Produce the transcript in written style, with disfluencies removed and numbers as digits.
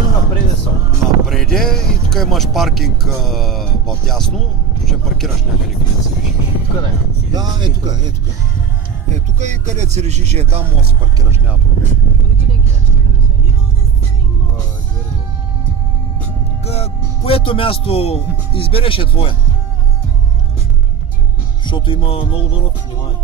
или напред са? Напреде и тук имаш паркинг в дясно, ще паркираш някъде, където се решиш. Къде? Да, е тук, е тук. Е тук и където се решиш, е там, може да се паркираш, няма проблем. Което място избереш е твое. Защото има много народ, внимай.